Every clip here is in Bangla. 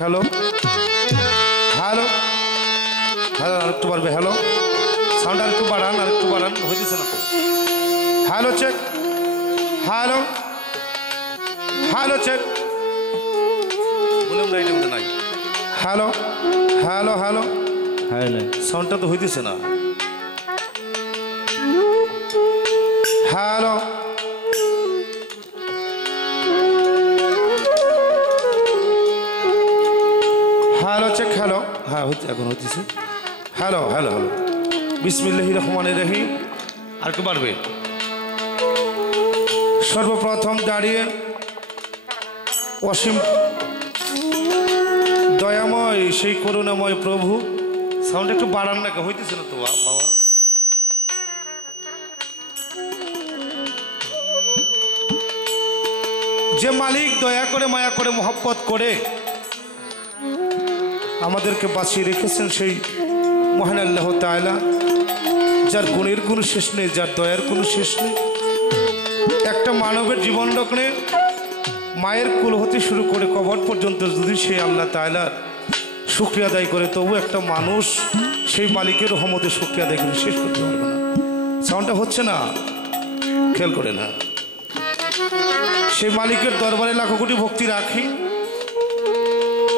হ্যালো হ্যালো হ্যালো আরেকটু বাড়বে। হ্যালো সাউন্ড আরেকটু বাড়ান, আরেকটু বাড়ান, হইতেছে না তো। Hello check, hello hello check, বললাম লাইটের মধ্যে নাই। হ্যালো হ্যালো হ্যালো হ্যালো, সাউন্ডটা তো হইতেছে না। হ্যালো হ্যালো চেক, হ্যালো, হ্যাঁ এখন হইতেছে। হ্যালো হ্যালো হ্যালো, বিসমিল্লাহির রহমানির রহিম। আর কি পারবে? সর্বপ্রথম দাঁড়িয়ে অসীম দয়াময় সেই করুণাময় প্রভু, সাউন্ড একটু বাড়ান না, হইতেছে না তো বাবা। যে মালিক দয়া করে মায়া করে মোহাব্বত করে আমাদেরকে বাঁচিয়ে রেখেছেন, সেই মহান আল্লাহ তাআলা, যার গুণের কোনো শেষ নেই, যার দয়ার কোনো শেষ নেই। একটা মানবের জীবন রক্ষণে মায়ের কুল হতে শুরু করে কবর পর্যন্ত যদি সেই আল্লাহ তাআলার শুকরিয়া আদায় করে, তবু একটা মানুষ সেই মালিকের রহমতে শুকরিয়া আদায় করে শেষ করতে পারবে না। সাউন্ডটা হচ্ছে না, খেয়াল করে না। সেই মালিকের দরবারে লাখো কোটি ভক্তি রাখি।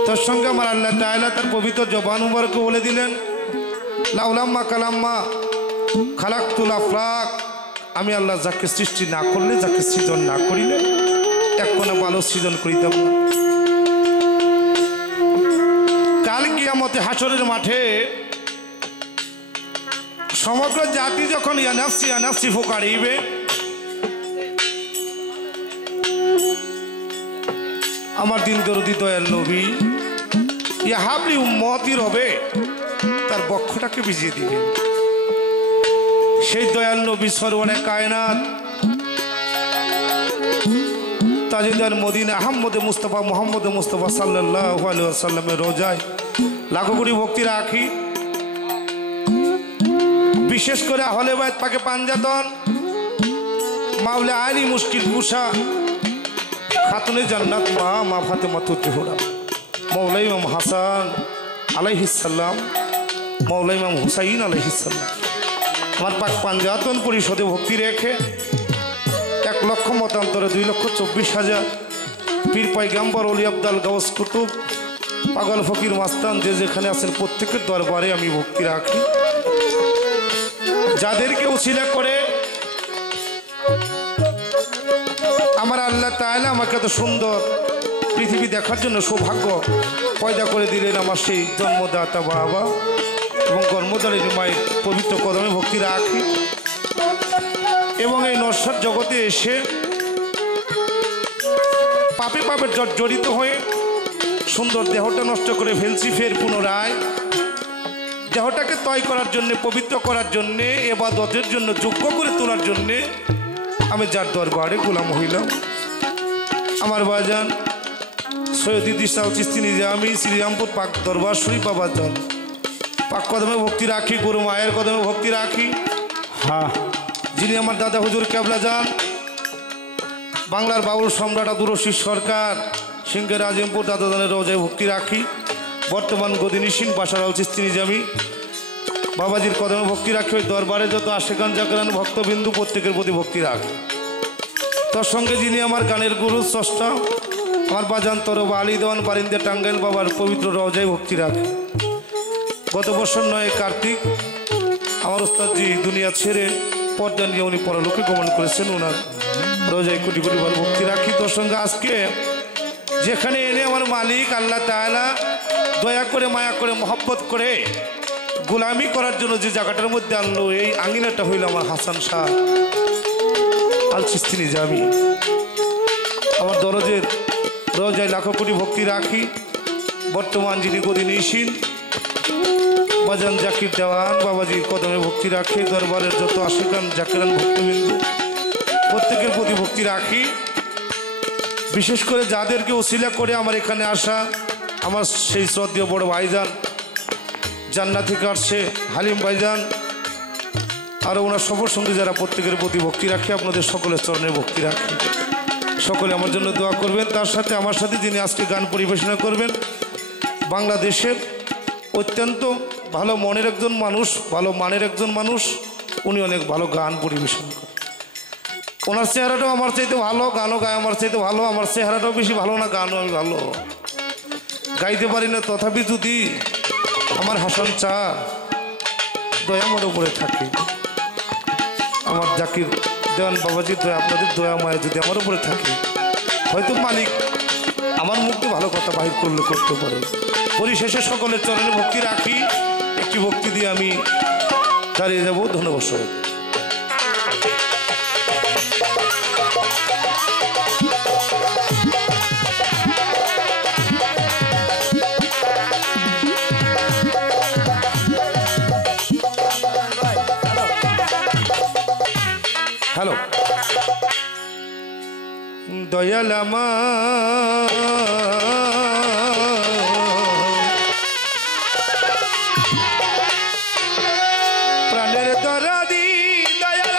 তার সঙ্গে আমার আল্লাহ তাআলা তার পবিত্র জবান মুবারকে বলে দিলেন, লাউলাম্মা কালাম্মা খালাকতুল আফলাক, আমি আল্লাহ যাকে সৃষ্টি না করলে, যাকে সৃজন না করিলে এক কোনা ভালো সৃজন করিতাম না। কাল কিয়ামতে হাসরের মাঠে সমগ্র জাতি যখন ইয়ানাফসি ইয়ানাফসি ফুকারিবে, আমার দিন দরদি দয়াল নবী ইহাবলি উম্মতি রবে তার বক্ষটাকে ভিজিয়ে দিবেন। সেই দয়াল নবী সরওয়ারে কায়নাত তাজদার মদিনা আহমদে মুস্তাফা মোহাম্মদ মুস্তাফা সাল্লাল্লাহু আলাইহি ওয়াসাল্লামের রোজায় লাখো কোটি ভক্তি রাখি। বিশেষ করে আহলে বাইত পাকে পাঞ্জাতন মাওলা আলী মুশকিল কুশা খাতুনে জান্নাত মা ফাতেমাতুজ জোহরা, মৌলা ইমাম হাসান আলাইহিস সালাম, মৌলা ইমাম হুসাইন আলাইহিস সালাম, আমার পাক পাঞ্জাতন পরিষদে ভক্তি রেখে 1 লক্ষ মতান্তরে 2,24,000 পীর পয়গাম্বর ওলি আব্দাল গাউস কুতুব পাগল ফকির মাস্তান যে যেখানে আছেন প্রত্যেকের দরবারে আমি ভক্তি রাখি। যাদেরকে উছিলা করে আমার আল্লাহ তাআলা আমাকে এত সুন্দর পৃথিবী দেখার জন্য সৌভাগ্য পয়দা করে দিলেন, আমার সেই জন্মদাতা বাবা এবং কর্মদারিণী মায়ের পবিত্র কদমে ভক্তি রাখি। এবং এই নশ্বর জগতে এসে পাপে পাপে জড়িত হয়ে সুন্দর দেহটা নষ্ট করে ফেলছি, ফের পুনরায় দেহটাকে তয় করার জন্যে, পবিত্র করার জন্যে, ইবাদতের জন্য যোগ্য করে তোলার জন্যে আমি যার দরবারে গোলাম হইলাম, আমার বাজান সৈয়দ ইদ্রিস চিশতি নিজামী শ্রীরামপুর পাক দরবার শরীফ বাবা যান পাক কদমে ভক্তি রাখি, গুরু মায়ের কদমে ভক্তি রাখি। হ্যাঁ, যিনি আমার দাদা হুজুর কেবলা যান বাংলার বাউল সম্রাট আব্দুর রশিদ সরকার সিংহের আজিমপুর দাদাদানের রোজায় ভক্তি রাখি। বর্তমান গদিনিসীন বাশার চিশতি নিজামী বাবাজির কদমে ভক্তি রাখি। ওই দরবারে যত আশেকান জাকরান ভক্তবিন্দু প্রত্যেকের প্রতি ভক্তি রাখি। তার সঙ্গে যিনি আমার গানের গুরু স্রষ্টা আমার বাজান তরব আলী দেওয়ান বারিন্দে টাঙ্গাইল বাবার পবিত্র রোজায় ভক্তি রাখি। গত বছর 9 কার্তিক আমার ওস্তাদজি দুনিয়া ছেড়ে পর্দা নিয়ে উনি পরলোকে গমন করেছেন, ওনার রোজায় কোটি কোটি বার ভক্তি রাখি। তোর সঙ্গে আজকে যেখানে এনে আমার মালিক আল্লাহ তাআলা দয়া করে মায়া করে মহব্বত করে গোলামি করার জন্য যে জায়গাটার মধ্যে আনলো, এই আঙিনাটা হইল আমার হাসান শাহ আল চিশতি নিজামী। আমার দরজের রোজায় লাখো কোটি ভক্তি রাখি। বর্তমান যিনি গদিনিসীন বাজান জাকির দেওয়ান বাবাজির কদমে ভক্তি রাখি। দরবারের যত আশেকান জাকিরান ভক্তবিন্দু প্রত্যেকের প্রতি ভক্তি রাখি। বিশেষ করে যাদেরকে ওসিলা করে আমার এখানে আসা, আমার সেই শ্রদ্ধেয় বড় ভাইজান জান্নাত থেকে আসছে হালিম ভাইজান, আর ওনার সফর সঙ্গে যারা প্রত্যেকের প্রতি ভক্তি রাখি, আপনাদের সকলের চরণে ভক্তি রাখি। সকলে আমার জন্য দোয়া করবেন। তার সাথে আমার সাথে যিনি আজকে গান পরিবেশনা করবেন বাংলাদেশের অত্যন্ত ভালো মনের একজন মানুষ, ভালো মানের একজন মানুষ। উনি অনেক ভালো গান পরিবেশন করেন। ওনার চেহারাটাও আমার চাইতে ভালো, গানও গায় আমার চাইতে ভালো। আমার চেহারাটাও বেশি ভালো না, গানও আমি ভালো গাইতে পারি না। তথাপি যদি আমার হাসান চা দয়া আমার উপরে থাকে, আমার জাকির দেওয়ান বাবাজির দয়া, আপনাদের দয়া মায়া যদি আমার উপরে থাকে, হয়তো মালিক আমার মুখে ভালো কথা বাহির করলে করতে পারে। পরিশেষে সকলের চরণে ভক্তি রাখি, একটি ভক্তি দিয়ে আমি দাঁড়িয়ে যাব। ধন্যবাদ সবাই। হ্যালো দয়াল আমার প্রাণের দরদি, দয়াল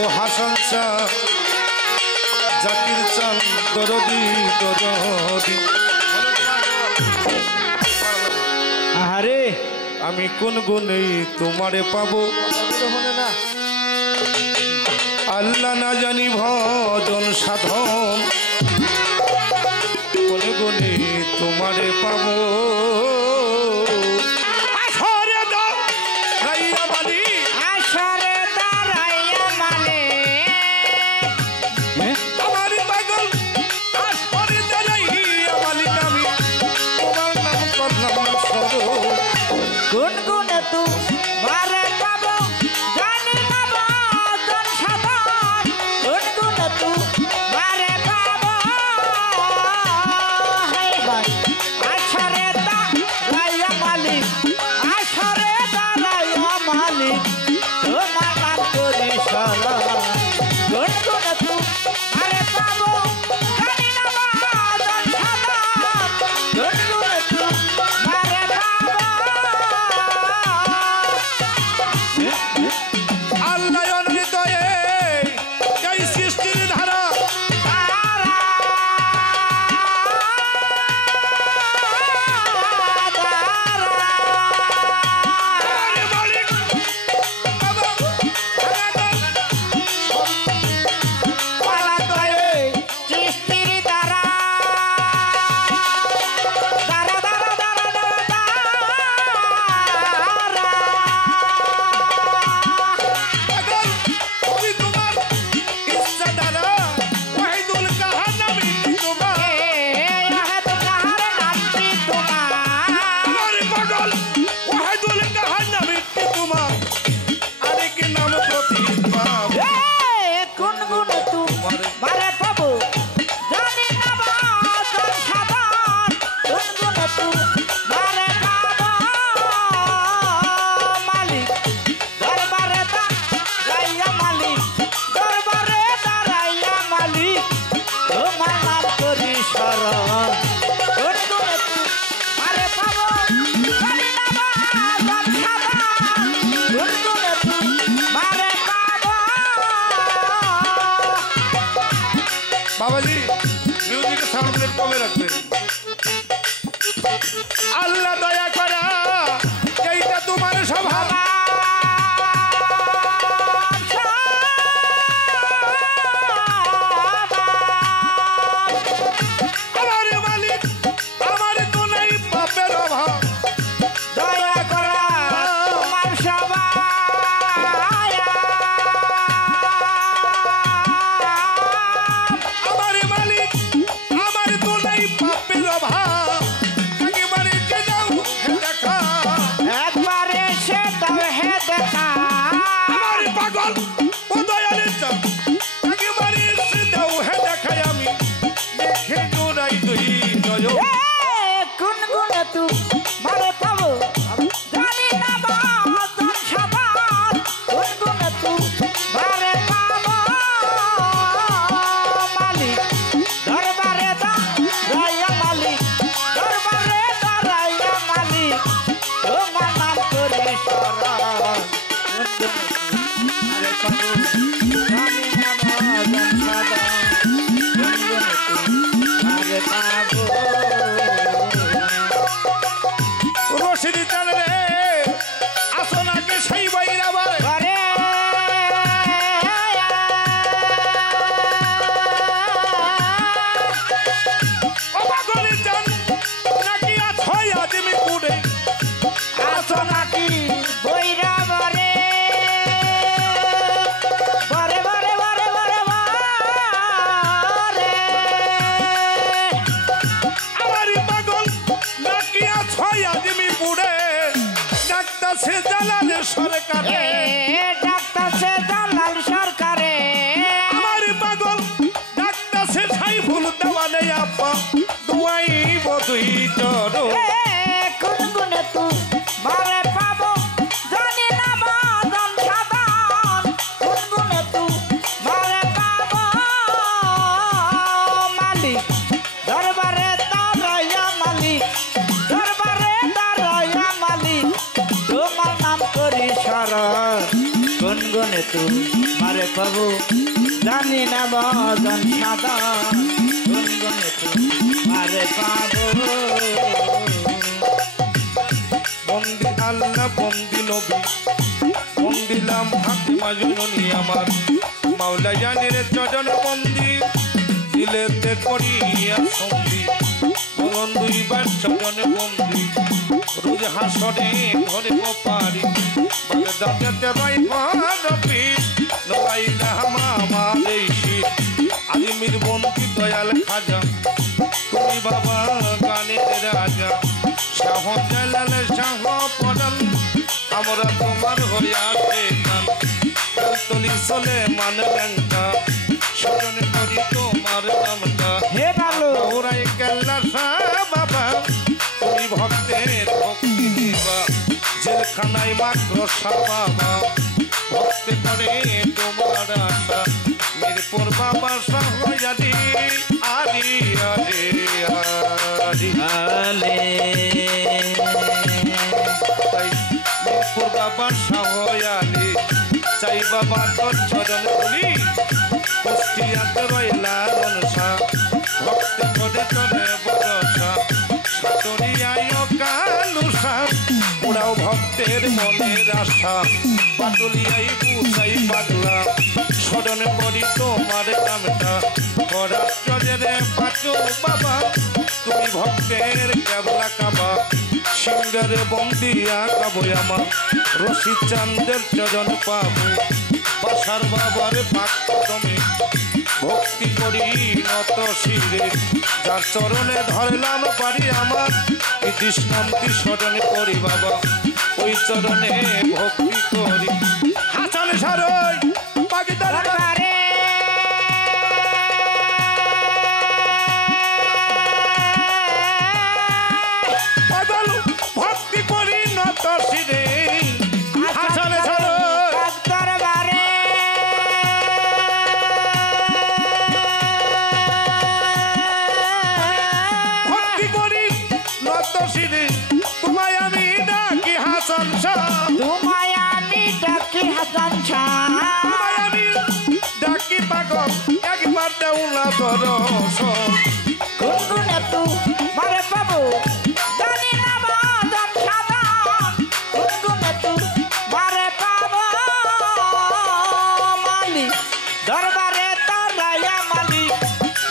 ও হাসান শাহ জাকির চান দরদি দরদি। আরে আমি কোন গুণে তোমারে পাবো, আল্লাহ না জানি ভজন সাধন, কোন গুণে তোমারে পাবো। গুনগুনে তু মারে পাবো, জানি পাবো জন সাধন। গুনগুনে তু মারে পাবো, আছরে দাঁড়াইয়া মালিক, আছরে দাঁড়াইয়া মালিক, তোমার নাম করি সারা। গুনগুনে তু মারে পাবো, জানি পাবো জন সাধন। গুনগুনে তু মারে পাবো, বাবাজি মিউজিকের সাউন্ড প্লেট কমে রাখবে। আল্লাহ দয়া করা এইটা তোমার স্বভাব। আমার মালিক আমার তো নাই বাপের অভাব। দয়া করা তোমার সবাই আমার মালিক আমার তো নাই বাপের অভাব। একেবারে যে যাও দেখা একবার এসে দাও হে দেখা আমার পাগল ও দয়ালের চাপ। একেবারে এসে দাও হে দেখাই আমি দেখে জোড়াই দুই নয়। কোন গুণে তু মারে পাবো জানি না বাজন সাবান কোন গুণে তু মারে পাবো মালিক দরবারে দাঁড়াইয়া মালিক দরবারে দাঁড়াইয়া মালিক তোমার নাম করে সরল মারে পাবো জানি না বাজন সাবান কোন গুণে তু মারে পাবো রশিদি চালে রে আসো নাকি সেই বাইরা বারে। ঘরে ও পাগলের জান নাকি আছো আদিমি কুড়ে। আসো নাকি বইরা বরে বরে বরে বরে বরে বরে আমারই পাগল নাকি আছো আদিমি কুড়ে। ডাক্তার সে জালালে সরকারে ডাক্তার সে দালাল সরকারে আমার পাগল ডাক্তার সে সাইফুল দেওয়ালে আপা দুয়াই বধুই চরো। কোন গুণে তু মারে পাবো জানি না বাজন সাবান কোন গুণে তু মারে পাবো মালিক দরবারে দাঁড়াইয়া মালিক দরবারে দাঁড়াইয়া মালিক তোমার নাম করি সরল কোন গুণে তু মারে পাবো জানি না বাজন সাবান কোন গুণে তু মারে পাবো বন্দি আল্লাহ বন্দি নবী বন্দিলাম ফাতিমা জননী আমার মাওলা জানের চরণ বন্দি দিলেতে করিয়া সন্ধি বলন দুইবার চরণ বন্দি রোজ হাসরে ধরে পারি বাগদাদেতে রাই ভারবি নলাইলা মামা দেশি আজমির বন্দি দয়াল খাজা তুমি বাবা গানের রাজা শাহ জালাল শাহ পরাল আমরা তোমার হইয়াছে গান তলি চলে মান ল্যাংটা স্মরণ করি তোমার নামটা। হে ভালো ওরাই কেল্লা শাহ বাবা তুমি ভক্তের ভক্তি দিবা জেলখানায় মাত্র শাহ বাবা ভক্তি করে তোমার আশা মিরপুর বাবা শাহ আদি আদি আদি আদি আলে তাই মিরপুর বাবা শাহ আলী চাই বাবা তোর চরণ বলি কুষ্টিয়াতে রইলা মনসা ভক্তি করে তোরে বরসা সাতরিয়ায় কালুসা পুরাও ভক্তের মনের আশা পাটুলিয়াই বুঝাই পাগলা স্মরণ করি তোমার নামটা করার চরে পাটু বাবা তুমি ভক্তের কেবলা কাবা সিংহারে বন্দিয়া কাবো আমার রশি চান্দের চরণ পাবো বাসার বাবার পাক কদমে ভক্তি করি নত শিরে যার চরণে ধরলাম পারি আমার এই দৃষ্টান্তি স্মরণে করি বাবা ওই চরণে ভক্তি করি হাসান সারই পাকিদার দরবারে পাগল ভক্তি করি নত শিরে হাসান সারই দরবারে ভক্তি করি নত শিরে তোমায় আমি ডাকি হাসান শাহ তোমায় আমি ডাকি হাসান শাহ তোমায় আমি ডাকি পাগল একবার দেও দেও না দর্শন গুনগুনে তোমারে পাবো জানি না বাদন সাধন গুনগুনে তোমারে পাবো মালিক দরবারে দাঁড়াইয়া মালিক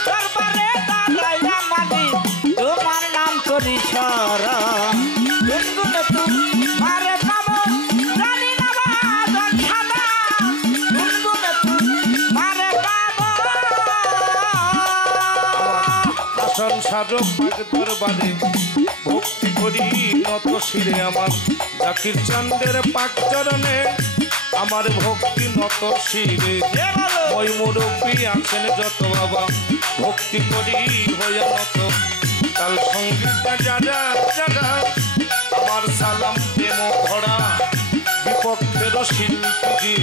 দরবারে দাঁড়াইয়া মালিক তোমার নাম করি শরণ গুনগুনে তোমারে পাবো জানি না বাদন সাধন গুনগুনে তোমারে পাবো আসন সাধক পাক দরবারে ভক্তি করি নত শিরে আমার জাকির চন্দ্রের পাক চরণে আমার ভক্তি নত শিরে ওই মুরব্বী আছেন যত বাবা ভক্তি করি হইয়া নত কাল সঙ্গীত যারা যারা আমার সালাম প্রেম ভরা বিপক্ষের শিল্পী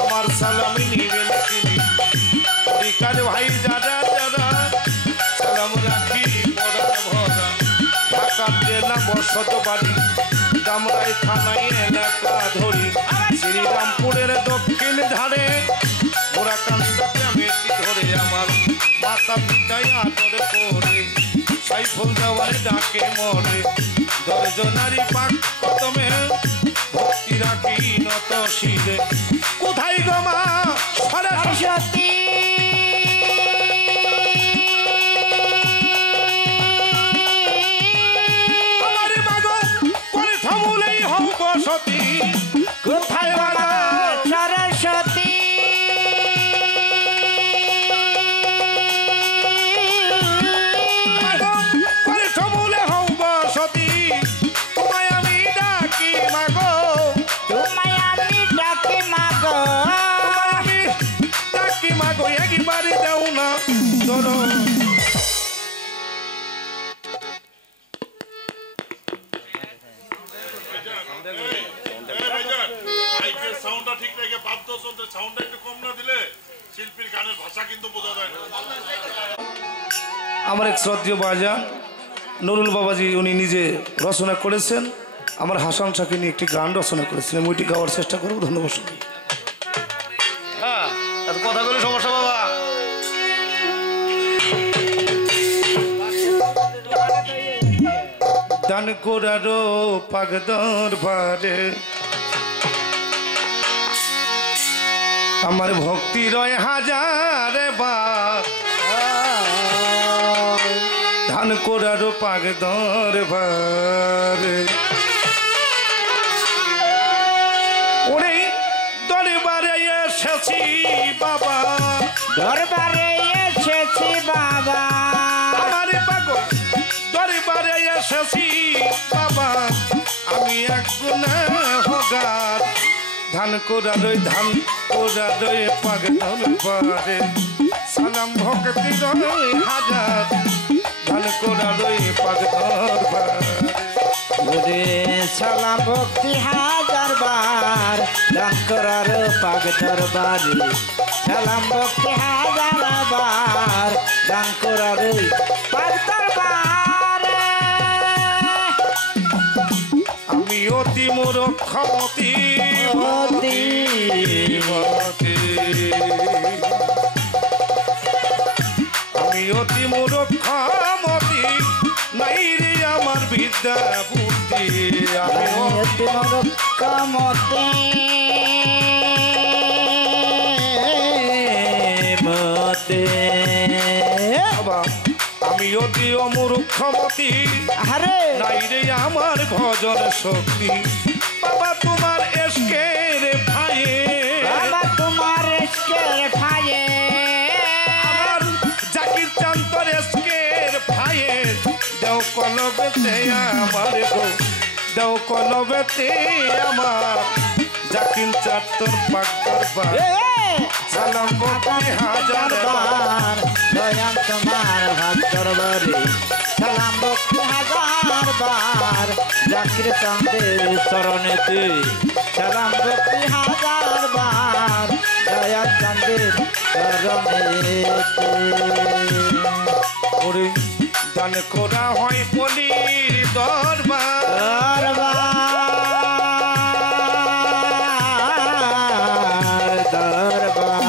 আমার সালামি নিবেন তিনি হরিকার ভাই যারা যারা সালাম রাখি পরাণ ভরা ঢাকা জেলা বসত বাড়ি দামরাই থানায় এলাকা ধরি শ্রীরামপুরের দক্ষিণ ধারে গোরাকান্দা গ্রামেটি ধরে আমার মাতা পিতায় আদর করে সাইফুল দেওয়ারে ডাকে মরে দর্জনারি পাক কদমে ভক্তি রাখি নত শিরে কোথায় গো মা সরস্বতী আমারে মাগো করে থামুলেই হও বসতি কোথায় বাবা সরস্বতী মাগো করে থামুলে হও বসতি তোমায় আমি ডাকি মাগো তোমায় আমি ডাকি মাগো তোমায় আমি ডাকি মাগো একবারে দাও না ধরো সাউন্ডটা ঠিক রেখে বাদ্যযন্ত্রের সাউন্ডটা একটু কম না দিলে শিল্পীর গানের ভাষা কিন্তু বোঝা যায় না। আমার এক শ্রদ্ধেয় বাজা নুরুল বাবাজি উনি নিজে রচনা করেছেন আমার হাসান শাহকে নিয়ে একটি গান রচনা করেছিলেন ওইটি গাওয়ার চেষ্টা করব ধন্যবাদ হ্যাঁ এত কথা বলে সমস্যা বাবা দান করারও পাগ দরবারে আমার ভক্তি রয় হাজার বার ধান করারও পাগ দরবারে ওরে দরবারে এসেছি বাবা দরবারে এসেছি বাবা আমার পাগল দরবারে এসেছি বাবা আমি এক গুনাহগার ধান কোরারই পাগ দরবারে সালাম ভক্তি রয় হাজার ধান কোরারই পাগ দরবারে ওরে সালাম ভক্তি হাজার বার দান করার পাগ দরবারে সালাম ভক্তি হাজার বার দান করার পাগ দরবারে আমি অতি মূর্খমতি অতি আমি অতি মূর্খমতি নাই রে আমার বিদ্যা বুদ্ধি আমি অতি মরকমতে মতে বাবা আমি অতি অমূর্খমতি আরে নাই রে আমার ভজন শক্তি বাবা তোমার এসকের ভাইয়ে বাবা তোমার এসকের ভাইয়ে আমার জাকির চান্তর এসকের ভাইয়ে দেও কলবেতে আমার গো দেও কলবেতে আমার জাকির চান্তর পাক দরবার সালাম ভক্তি হাজার বার দয়াল তোমার ভাগ দরবারে সালাম ভক্তি হাজার বার জাকির চন্দ্রের চরণেতে সালাম ভক্তি হাজার বার দয়াল চন্দ্রের চরণেতে ওরে দান করা হয় পলির দরবার দরবার দরবার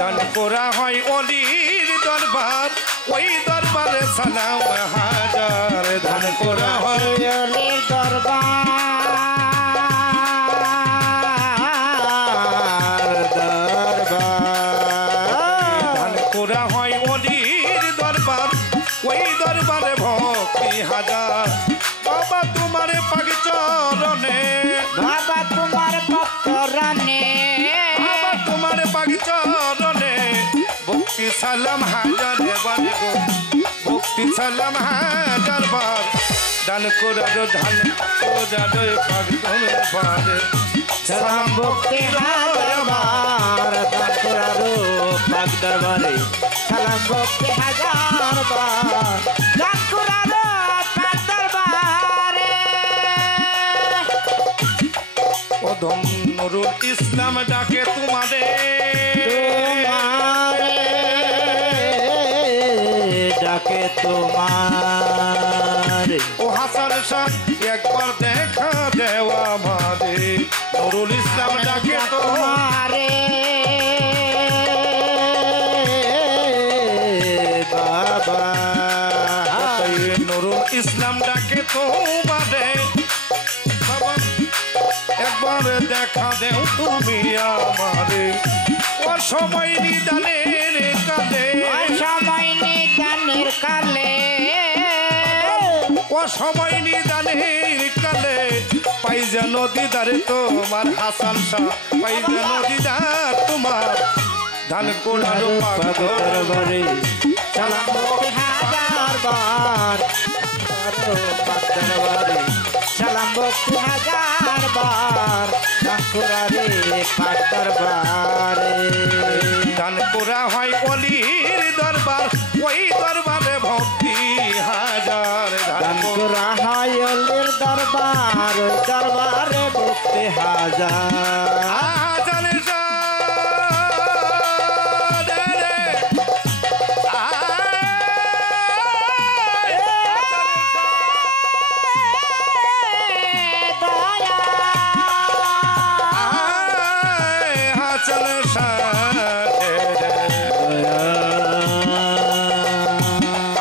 দান করা হয় অলির দরবার ওই দরবারে সালাম হাজার দান করা হয় অলির দরবার দান করা হয় অলির দরবার ওই দরবারে ভক্তি হাজার বাবা তোমার পাক চরণে বাবা তোমার পত্তরণে বাবা তোমার পাক চরণে ভক্তি সালাম হাজার বার গো ভক্তি সালাম হাজার বার দান করার ধান করার পাক দরবারে সালাম ভক্তি হাজার বার দান করারো পাক দরবারে সালাম ভক্তি হাজার বার দান করারো পাক দরবারে অধম নুরুল ইসলাম ডাকে তোমারে ডাকে তোমার ও হাসান শাহ একবার দেখা দেওয়া মারে নুরুল ইসলাম ডাকে তোমারে বাবা নুরুল ইসলাম ডাকে তোমারে বাবা একবার দেখা দেও তুমি আমারে ও সময় নিদানের কালে সময় নিদানের কালে ও সময় নিদানের কালে পাইজা নদীদারে তোমার হাসান শাহ পাইজা নদীদার তোমার ধান কোড়ার পাক দরবারে সালাম ভক্তি হাজার বার পাক দরবারে সালাম ভক্তি হাজার বার ঠাকুরারে পাক দরবারে দান করা হয় অলির দরবার ওই দরবারে ভক্তি হাজার দান করা হয় অলির দরবার ওই দরবারে ভক্তি হাজার আজানে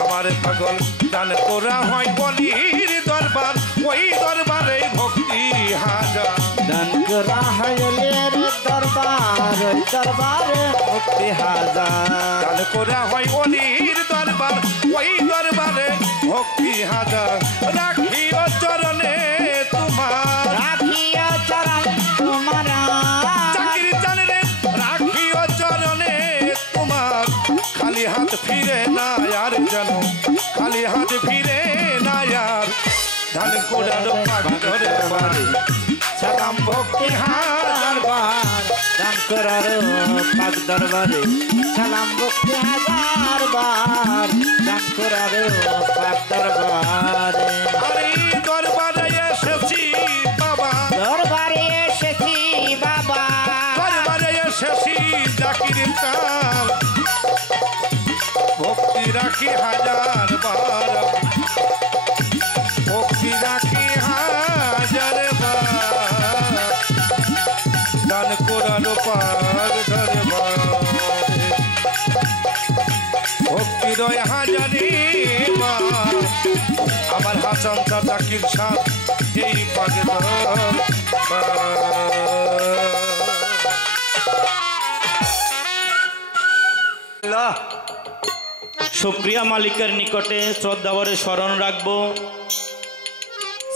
আমার পাগল দান করা হয় অলির দরবার ওই দরবারে ভক্তি হাজার দান করা হয় অলির দরবার ওই দরবারে ভক্তি হাজার দান করা হয় অলির দরবার ওই দরবারে ভক্তি হাজার রাখিও চরণে তোমার রাখিও চরণ তোমার চাকরি জানলে রাখিও চরণে তোমার খালি হাত ফিরে না আর যেন খালি হাত ফিরে না আর ধান কোড়ার পাক ধরে পারে সালাম ভক্তি হাজার বার দান করার পাক দরবারে সালাম ভক্তি হাজার বার দান করার পাক দরবারে আরে দরবারে এসেছি বাবা দরবারে এসেছি বাবা দরবারে এসেছি জাকির চাল ভক্তি রাখি হাজার বার ভক্তি রাখি হাজার বার দান কোরআন পাক দরবার ভক্তি রয় হাজারি বার আমার হাসান চা জাকির সাথ এই পাকে সুপ্রিয়া মালিকের নিকটে শ্রদ্ধাভরে স্মরণ রাখবো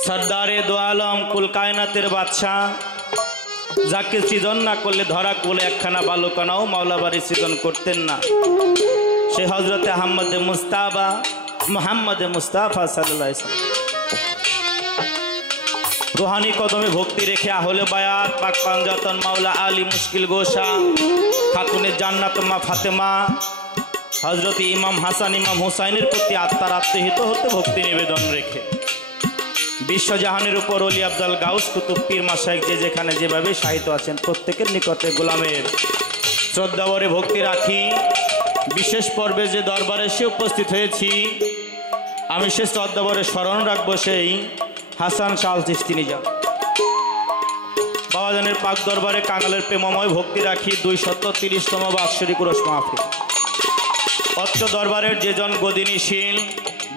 সর্দারে দো আলম কুল কায়নাতের বাদশাহ যাকে সৃজন না করলে ধরা কোলে একখানা বালুকানাও মাওলাবাড়ি সৃজন করতেন না সে হজরতে আহমদে মুস্তাফা মোহাম্মদে মুস্তাফা সাল্লাল্লাহু আলাইহি ওয়াসাল্লাম রুহানি কদমে ভক্তি রেখে আহলে বায়াত পাক পাঞ্জাতন মাওলা আলী মুশকিল গোসা খাতুনে জান্নাত মা ফাতেমা হজরত ইমাম হাসান ইমাম হুসাইনের প্রতি আত্মার আত্মহিত হতে ভক্তি নিবেদন রেখে বিশ্বজাহানের উপর অলি আব্দুল গাউস কুতুব পীর মাশায়েখ যে যেখানে যেভাবে সাহিত্য আছেন প্রত্যেকের নিকটে গোলামের শ্রদ্ধাভরে ভক্তি রাখি। বিশেষ পর্বে যে দরবারে সে উপস্থিত হয়েছি আমি সে শ্রদ্ধাভরে স্মরণ রাখবো সেই হাসান শাহ চিশতি নিজাম। বাবা বাবাজানের পাক দরবারে কাঙালের প্রেমময় ভক্তি রাখি 230তম বাৎসরিক উরস মাহফিল। অত্র দরবারের যেজন গদিনীশীল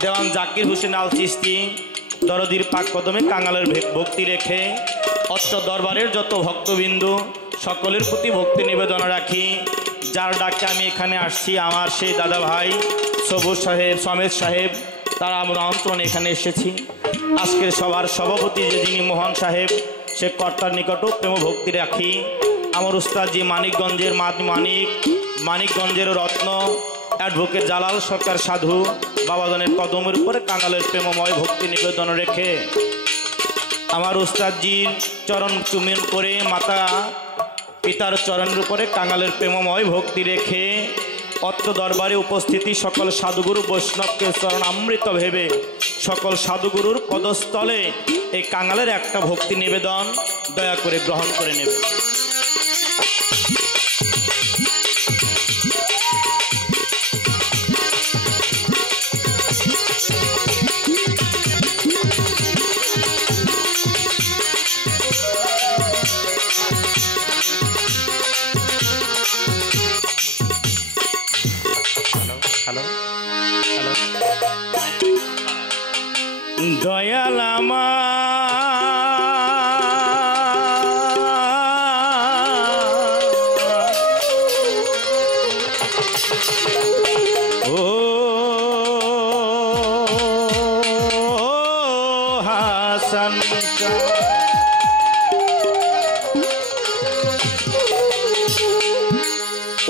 দেওয়ান জাকির হোসেন আল চিস্তি দরদির পাক কদমে কাঙালের ভক্তি রেখে অত্র দরবারের যত ভক্তবিন্দু সকলের প্রতি ভক্তি নিবেদন রাখি। যার ডাকে আমি এখানে আসছি আমার সেই দাদা ভাই সবুজ সাহেব সমেত সাহেব, তারা আমরা আমন্ত্রণ এখানে এসেছি। আজকের সবার সভাপতি যে যিনি মোহন সাহেব, সে কর্তার নিকটও প্রেম ভক্তি রাখি। আমার উস্তাদজি মানিকগঞ্জের মানিকগঞ্জের রত্ন অ্যাডভোকেট জালাল সরকার সাধু বাবাজনের কদমের উপরে কাঙালের প্রেমময় ভক্তি নিবেদন রেখে আমার উস্তাদজির চরণ চুম্বন করে মাতা পিতার চরণের উপরে কাঙালের প্রেমময় ভক্তি রেখে অত্র দরবারে উপস্থিতি সকল সাধুগুরু বৈষ্ণবকে চরণামৃত ভেবে সকল সাধুগুরুর পদস্থলে এই কাঙালের একটা ভক্তি নিবেদন দয়া করে গ্রহণ করে নেবে। দয়াল ও হাসান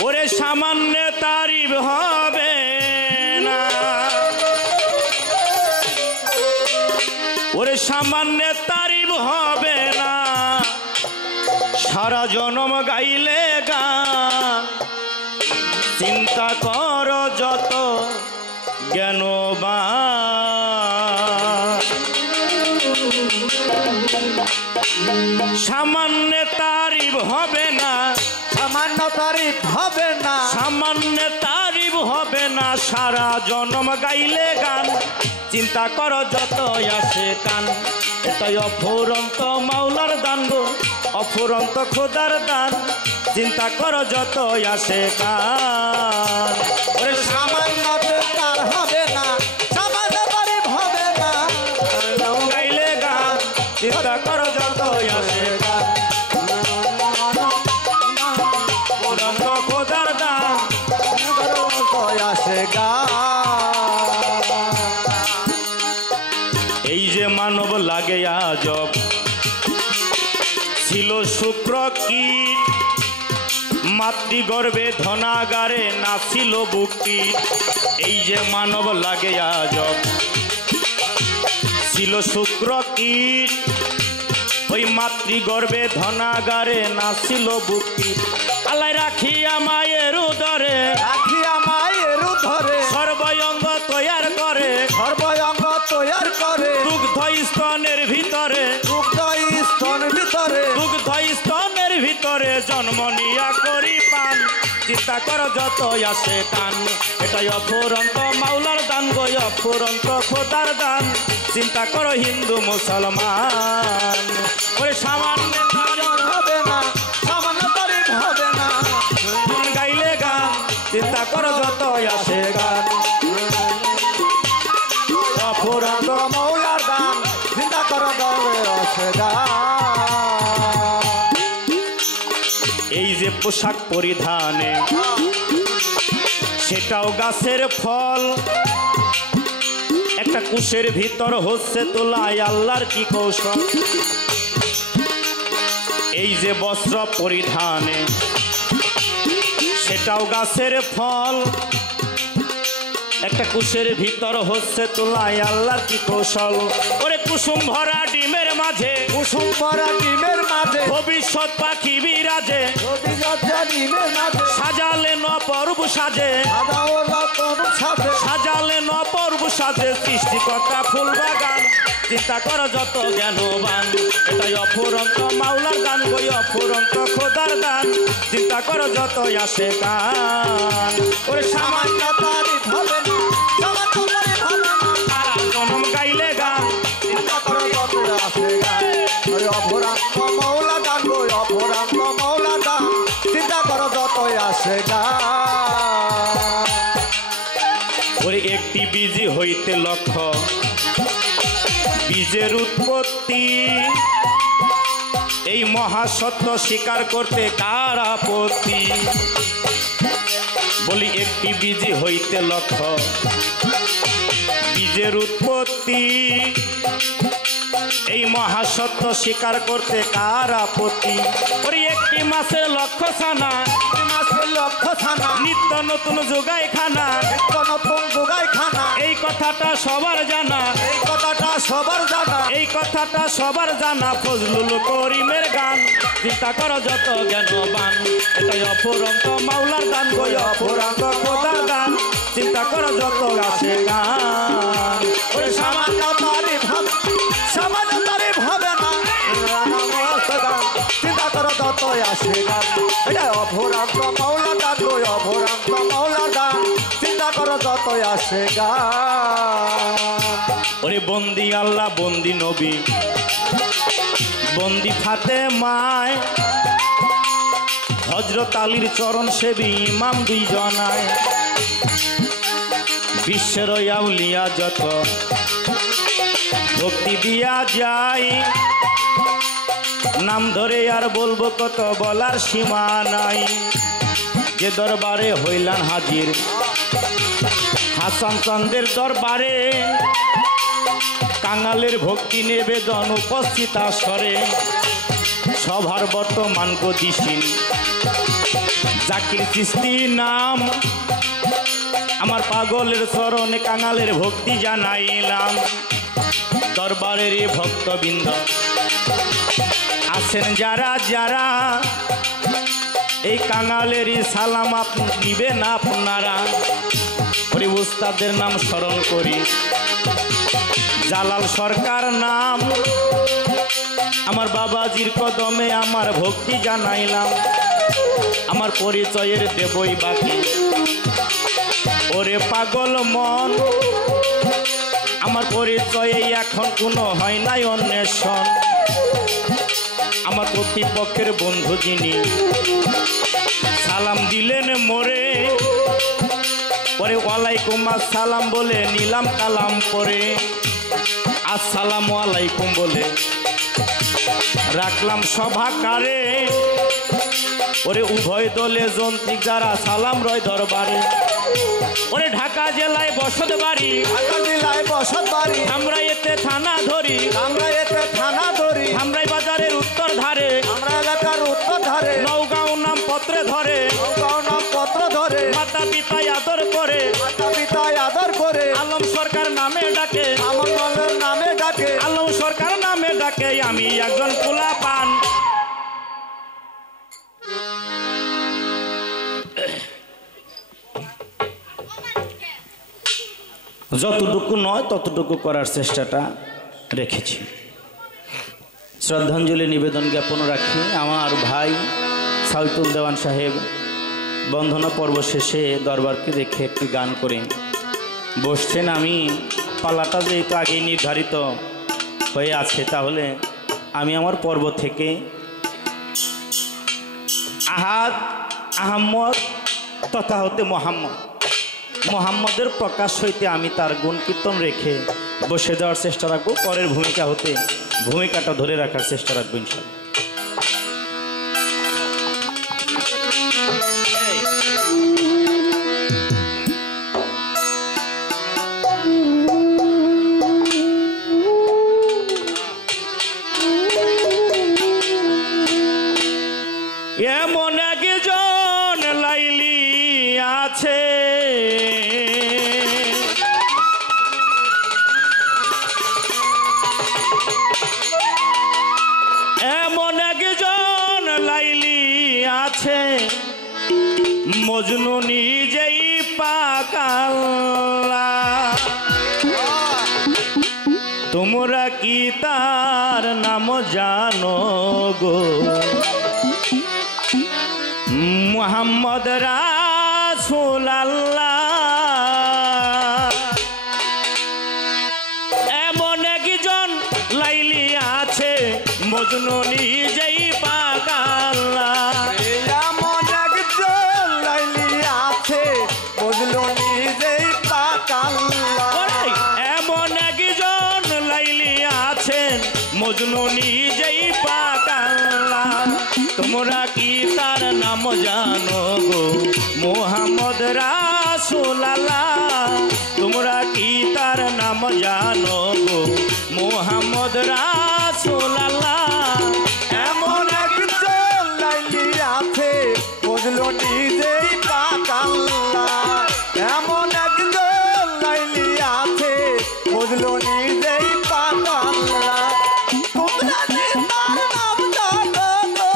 ওরে সামান্য তারিফ হবে না, ওরে সামান্য তারিফ হবে না, সারা জনম গাইলে গান। চিন্তা কর যত জ্ঞানবান, সামান্য তারিফ হবে না, সামান্য তারিফ হবে না, সামান্য তারিফ হবে না, সারা জনম গাইলে গান। চিন্তা করো যত আসে কান, এটাই অফুরন্ত মাওলার দান গো, অফুরন্ত খোদার দান। চিন্তা করো যত আসে কান, ওরে সামান্য তার হবে না, সামান্য তারিফ হবে না, গাইলে গান। চিন্তা করো যত আসে কান, অফুরন্ত খোদার দান। আসে গা। এই যে মানব লাগে আজব, ছিল শুক্র কীট, মাতৃগর্ভে ধনাগারে নাছিল বুকটি। এই যে মানব লাগে আজব, ছিল শুক্র কীট, ওই মাতৃগর্ভে ধনাগারে নাছিল বুকটি। আল্লাহ রাখিয়া মায়ের উদরে, রাখিয়া মায়ের ধরে, সর্বঙ্গ তৈয়ার করে, সর্বঙ্গ তৈয়ার করে, দুগ্ধ স্তনের ভিতরে, দুগ্ধ স্তন ভিতরে, দুগ্ধ স্তনের ভিতরে জন্ম নিয়া করি পান। চিন্তা করো যত আসে কান, এটাই অফুরন্ত মাওলার দান গো, অফুরন্ত খোদার দান। চিন্তা করো হিন্দু মুসলমান, ওই সামান্য হবে না, সামান্য তারিফ হবে না, গান গাইলে গান। চিন্তা করো যত আসে গান, অফুরন্ত মৌলার দান। চিন্তা করো দরে আসে গা। এই যে পোশাক পরিধানে, সেটাও গাছের ফল। একটা কুশের ভিতর হচ্ছে তোলায় আল্লাহর কি কৌশল। এই যে বস্ত্র পরিধানে, সেটাও গাছের ফল। একটা কুশের ভিতর হচ্ছে তোলায় আল্লাহর কি কৌশল। ওরে কুসুম ভরা ডিমের মাঝে, কুসুম ভরা ডিমের মাঝে, ভবিষ্যৎ পাখি বিরাজে। অভিযোজ্জা ডিমের মাঝে, সাজালে নপরূপ সাজে, আদাওলা কোন সাথে, সাজালে নপরূপ সাজে সৃষ্টিকর্তা ফুল বাগান। চিন্তা করো যত জ্ঞানবান, এটাই অফুরন্ত মাওলার দান গো, অফুরন্ত খোদার দান। চিন্তা করো যত আসে কান, ওরে সামান্য তারিফ হবে না, সামান্য তারিফ হবে না, সারা জনম গাইলে গান। চিন্তা করো দরে আসে গা। ওরে অপরাধ মৌলা দান গো, আসে গান। ওরে একটি বীজ হইতে লক্ষ বীজের উৎপত্তি, এই মহাসত্য স্বীকার করতে কার আপত্তি? বলি একটি বীজ হইতে লক্ষ বীজের উৎপত্তি, এই মহাসত্য স্বীকার করতে কার আপত্তি? ওরে একটি মাসের লক্ষ ছানা, মাসের লক্ষ থানা, নিত্য নতুন যোগায় খানা, নিত্য নতুন যোগায় খানা, এই কথাটা সবার জানা, এই কথাটা সবার জানা। এই কথাটা সবার জানা। ফজলুল করিমের গান, চিন্তা করো যত জ্ঞানবান, এটাই অফুরন্ত মাওলার দান, গো অফুরন্ত খোদার দান, চিন্তা করো যত আছে গান। ওরে সামান্য তারিফ হবে, সামান্য তারিফ হবে না, চিন্তা করো যতই আসে গান। এটা অভরান্ত মাওলা গান, গো অভরান্ত মাওলা গান, চিন্তা করো যতই আসে গান। ওরে বন্দি আল্লাহ বন্দি নবী বন্দি ফাতেমায়, হযরত আলীর চরণ সেবী ইমাম দুইজনায়, বিশ্বের আউলিয়া যত ভক্তি দিয়া যায়, নাম ধরে আর বলবো কত বলার সীমা নাই। যে দরবারে হইলান হাজির হাসান চন্দ্রের দরবারে, কাঙালের ভক্তি নিবেদন উপস্থিত আসরে, সভার বর্তমান গতিশীল জাকির চিশতি নাম, আমার পাগলের চরণে কাঙালের ভক্তি জানাইলাম। দরবারের ভক্তবৃন্দ আছেন যারা যারা, এই কাঙালের সালাম নিবেন আপনারা। ওরে উস্তাদের নাম স্মরণ করি, জালাল সরকার নাম, আমার বাবাজির কদমে আমার ভক্তি জানাইলাম। আমার পরিচয়ের দেবই বাকি, ওরে পাগল মন, আমার পরিচয়ে এখন কোনো হয় নাই অন্বেষণ। আমার প্রতিপক্ষের বন্ধু যিনি সালাম দিলেন মোরে, পরে ওয়ালাইকুম আসসালাম বলে নিলাম কালাম পরে, আসসালামু আলাইকুম বলে রাখলাম সভাকারে। ওরে উভয় দলে যন্ত্রিক যারা সালাম রয় দরবারে, ওরে ঢাকা জেলায় বসত বাড়ি, ঢাকা জেলায় বসত বাড়ি, আমরা এতে থানা ধরি, আমরা এতে থানা ধরি, আমরাই বাজারের উত্তর ধারে, আমরা এলাকার উত্তর ধারে, নওগাঁও নাম পত্রে ধরে, নৌকাও নাম পত্র ধরে, মাতা পিতায় আদর করে, মাতা পিতায় আদর করে, আলম সরকার নামে ডাকে, আমার মনের নামে ডাকে, আলম সরকার নামে ডাকে, আমি একজন পোলা পান। যতটুকু নয় ততটুকু করার চেষ্টাটা রেখেছি। শ্রদ্ধাঞ্জলি নিবেদন জ্ঞাপন রাখি আমার ভাই সাউতুল দেওয়ান সাহেব বন্ধনা পর্ব শেষে দরবারকে দেখে একটি গান করে বসছেন। আমি পালাটা যেহেতু আগেই নির্ধারিত হয়ে আছে, তাহলে আমি আমার পর্ব থেকে আহাদ আহম্মদ তথা হতে মোহাম্মদের প্রকাশ হইতে আমি তার গুণ কীর্তন রেখে বসে যাওয়ার চেষ্টা রাখবো। পরের ভূমিকা হতে ভূমিকাটা ধরে রাখার চেষ্টা রাখবো ইনশাআল্লাহ। এমন একজন লাইলি আছে আছে মজনু নিজেই পাকাল্লা, তোমরা কি তার নাম জানো গো? মুহাম্মদ রাসূলুল্লাহ। এমন একজন লাইলি আছে মজনু নিজেই পাকাল্লা, এমন একজন মোহাম্মদ রাসূলুল্লাহ তোমরা কি তার নাম জানো গো মোহাম্মদ রাসূলুল্লাহ এমন একজন লাইলি আছে বুঝলো নিজেই পাক আল্লাহ এমন একজন লাইলি আছে বুঝলো নিজেই পাক আল্লাহ তোমরা যে তার নাম জানো গো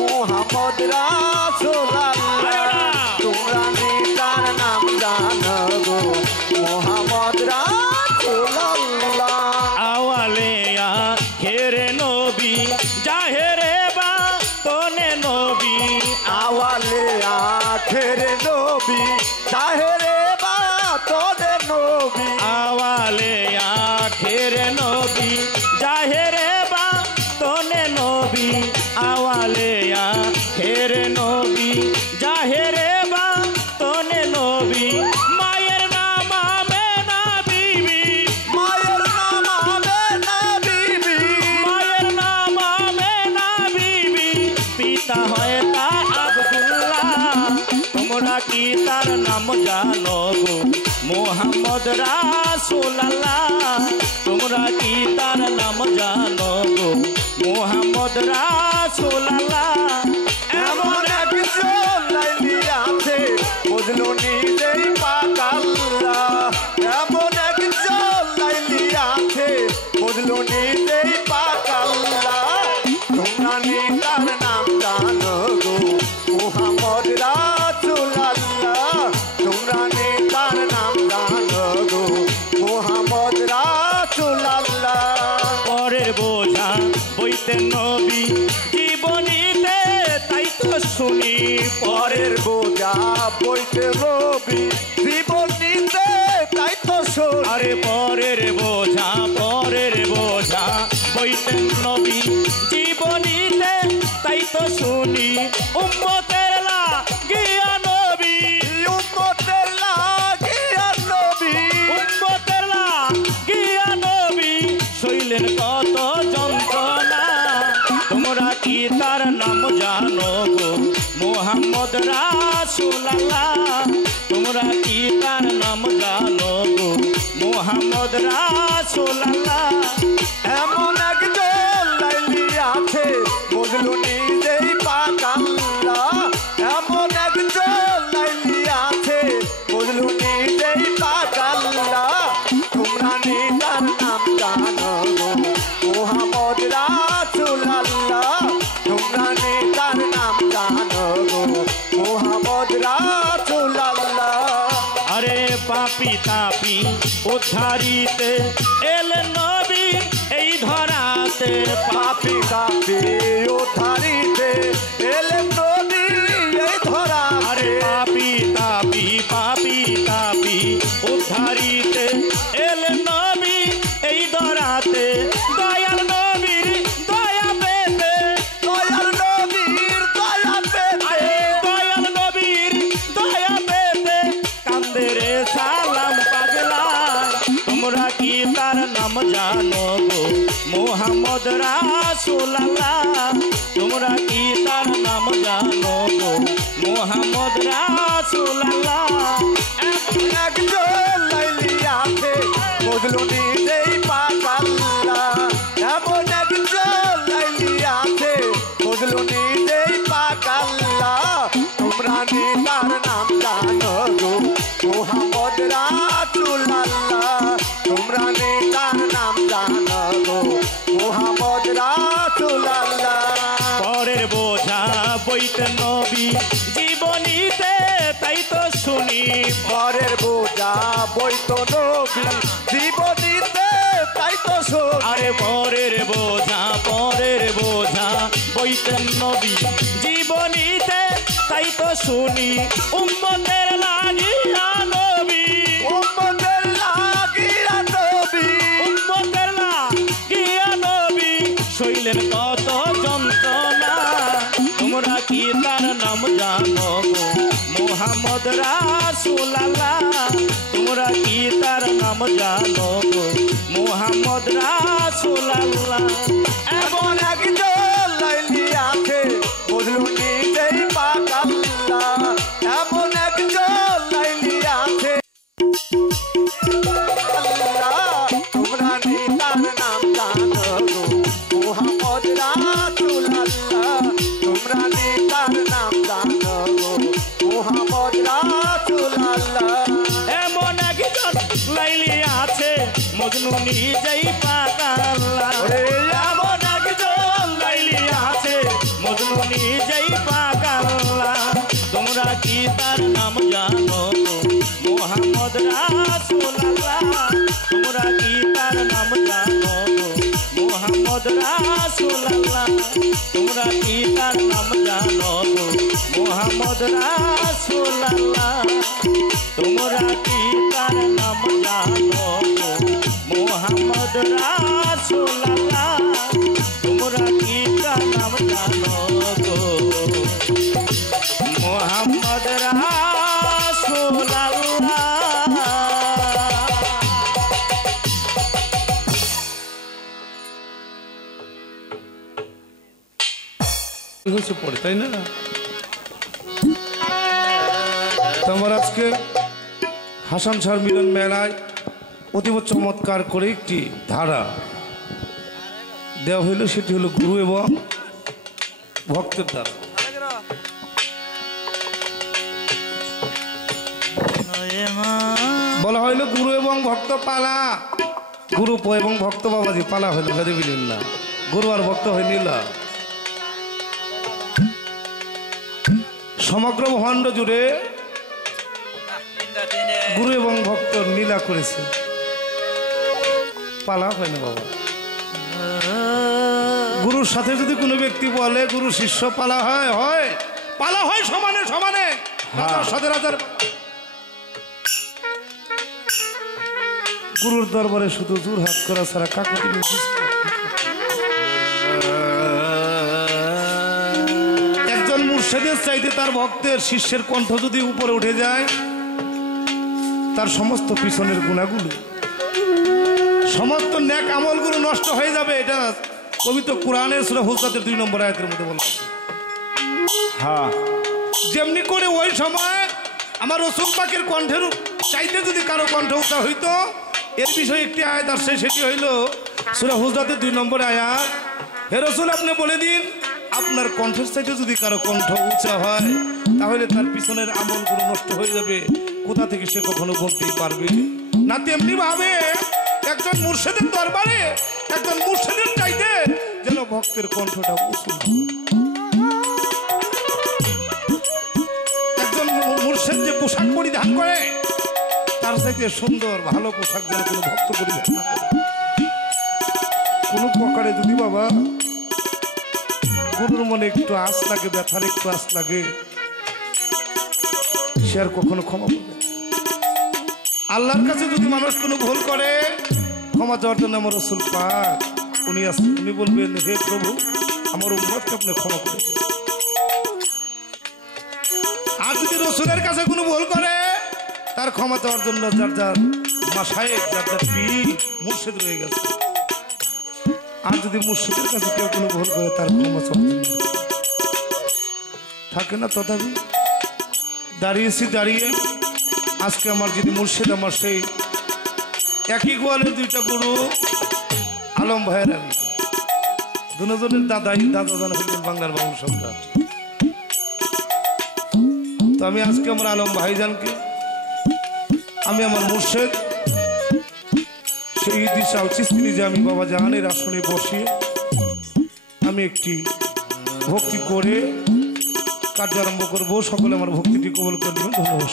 মুহাম্মদ রাসূলুল্লাহ তোমরা যে তার নাম জানো গো মুহাম্মদ রাসূলুল্লাহ আওয়ালে আখেরে নবী জাহেরে বা তোনে নবী আওয়ালে আখেরে নবী তাহেরে বা তোদের নবী আওয়ালে আখেরে নবী জাহেরে বা তোনে নবী আওয়ালে আখেরে নবী জাহেরে বা তোনে নবী মায়ের নাম আমেনা বিবি মায়ের নাম আমেনা বিবি মায়ের নাম আমেনা বিবি পিতা হয় তা আব্দুল্লাহ তোমরা কি তার নাম জানো গো মোহাম্মদ রাসূলুল্লাহ তোমরা কি তার নাম জানো গো মোহাম্মদ রাসূলুল্লাহ এমন একজন লাইলি আছে বুঝলো নিজেই পাক আল্লাহ এমন একজন লাইলি আছে বুঝলো নিজেই পাক আল্লাহ তোমরা তার নাম জানো গো মুহাম্মদ রাসূলুল্লাহ তোমরা তার নাম জানো গো মুহাম্মদ রাসূলুল্লাহ পরের বোঝা বইতে নবী জীবনীতে তাই তো শুনি পরের বোঝা বইতে রবি জীবন নিতে তাই তো শোন আরে পরের বোঝা বইতে নবী জীবনীতে তাই তো শুনি উম্মতের লাগিয়া নবী উম্মতের লাগিয়া নবী উম্মতের লাগিয়া নবী শৈলেন কত যন্ত্রণা তোমরা কি তার নাম জানো গো মোহাম্মদ রাসূলুল্লাহ তোমরা কি তার নাম জানো গো মোহাম্মদ রাসূলুল্লাহ এমন একজন লাইলি আছে বুঝলো নিজেই পাক আল্লাহ এমন একজন লাইলি আছে বুঝলো নিজেই পাক আল্লাহ তোমরা তার নাম জানো গো মুহাম্মদ রাসূলুল্লাহ তোমরা তার নাম জানো গো মুহাম্মদ রাসূলুল্লাহ আরে পাপি তাপি উদ্ধারিতে এলেন নবী এই ধরাতে পাপি কাপি উদ্ধারিতে এলেন নবী এই ধরা আরে পাপি তাপি উদ্ধারিতে এলেন নবী এই ধরাতে দয়াল নবীর দয়া পেতে দয়াল নবীর দয়া পেতে দয়াল নবীর দয়া পেতে কান্দে রে সালাম পাগলা তোমরা কি তার নাম জানো গো মোহাম্মদ রাসূলুল্লাহ তোমরা কি তার নাম জানো গো মোহাম্মদ রাসূলুল্লাহ একজন লাইলি আছে বুঝলো নিজেই পাক আল্লাহ এমন একজন লাইলি আছে বুঝলো নিজেই পাক আল্লাহ তোমরা তার নাম জানো গো মুহাম্মদ রাসূলুল্লাহ তোমরা তার নাম জানো গো মুহাম্মদ রাসূলুল্লাহ পরের বোঝা বইতে নবী জীবনীতে তাই তো শুনি পরের বোঝা বইতো নবী জীবনীতে তাই তো শোন আরে পরের বোঝা বইতে নবী জীবনীতে তাই তো শুনি উম্মতের লাগিয়া নবী উম্মতের লাগিয়া নবী উম্মতের লাগিয়া নবী শৈলেন কত যন্ত্রণা তোমরা কি তার নাম জানো গো মোহাম্মদ রাসূলুল্লাহ তোমরা কি তার নাম জানো গো মোহাম্মদ রাসূলুল্লাহ এমন একজন লাইলি আছে বুঝলো নিজেই পাক আল্লাহ এমন নিজেই পাগাল্লা এমন একজন লাইলি আছে মজনু নিজেই পাগাল্লা তোমরা কি তার নাম জানো মোহাম্মদ রাসূলুল্লাহ তোমরা কি তার নাম জানো মোহাম্মদ রাসূলুল্লাহ তোমরা কি তার নাম জানো মোহাম্মদ রাসূলুল্লাহ তোমরা কি তার নাম জানো মোহাম্মদ রাসূলুল্লাহ তোমরা কি তার নাম জানো গো মোহাম্মদ রাসূলুল্লাহ হয়েছে পড়ে তাই না তোমার আজকে হাসান শাহর মিলন মেলায় অতীব চমৎকার করে একটি ধারা দেওয়া হইল সেটি হলো গুরু এবং ভক্তের দ্বারা বলা হইল গুরু এবং ভক্ত পালা গুরু এবং ভক্ত বাবাজি পালা হইল বিলিন না গুরু আর ভক্ত হইল না সমগ্র ব্রহ্মাণ্ড জুড়ে গুরু এবং ভক্ত লীলা করেছে পালা হয় না বাবা গুরুর সাথে যদি কোনো ব্যক্তি বলে গুরু শিষ্য পালা হয় হয় পালা হয় সমানে সমানে রাজার সাথে রাজার গুরুর দরবারে শুধু জোর হাত করা ছাড়া কাকুতি মুর্শিদের চাইতে তার ভক্তের শিষ্যের কণ্ঠ যদি উপরে উঠে যায় তার সমস্ত পিছনের গুণাগুলো সমস্ত ন্যাক আমলগুলো নষ্ট হয়ে যাবে এটা পবিত্র কোরআনের সূরা হুজরাতের 2 নম্বর আয়াতের মধ্যে বলা আছে হ্যাঁ যেমনি করে ওই সময় আমার রাসূল পাকের কণ্ঠের চাইতে যদি কারো কণ্ঠ উঁচা হইতো এর বিষয়ে একটি আয়াত আসছে সেটি হইল সূরা হুজরাতের 2 নম্বর আয়াত হে রাসূল আপনি বলে দিন আপনার কণ্ঠের চাইতে যদি কারো কণ্ঠ উঁচা হয় তাহলে তার পিছনের আমলগুলো নষ্ট হয়ে যাবে কোথা থেকে সে কখনো বলতেই পারবে না তেমনি ভাবে একজন মুর্শিদের দরবারে একজন মুর্শিদের চাইতে যেন ভক্তের কণ্ঠটা উঁচু একজন মুর্শিদ যে পোশাক পরিধান করে তার চাইতে সুন্দর ভালো পোশাক যেন কোনো ভক্ত পরিধান না করে কোনো প্রকারে যদি বাবা গুরুর মনে একটু আঁচ লাগে ব্যথার একটু আঁচ লাগে সে আর কখনো ক্ষমা পাবে আল্লাহর কাছে যদি মানুষ কোনো ভুল করে ক্ষমা চাওয়ার জন্য আমার রাসূল পাক উনি বলবেন হে প্রভু আমার উম্মতকে আপনি ক্ষমা করে দেন আর যদি রাসূলের কাছে কোনো ভুল করে তার ক্ষমা চাওয়ার জন্য যার যার মাশায়েখ যার যার পীর মুর্শিদ রয়ে গেছে আর যদি মুর্শিদের কাছে কেউ কোনো ভুল করে তার ক্ষমা থাকে না তথাপি দাঁড়িয়ে আজকে আমার যিনি মুর্শিদ আমার সেই একই গোয়ালের 2টা গরু আলম ভাইয়ের আমি দুজনের দাদা জানা হইলেন বাংলার বাউল সম্রাট তো আমি আজকে আমার আলম ভাইজানকে আমি আমার মুর্শিদ সেই দিশাল চিস্তি যে আমি বাবা জাহানের আসনে বসে আমি একটি ভক্তি করে কার্য আরম্ভ করবো সকলে আমার ভক্তিটি কবুল করে দেবেন ধন্যবাদ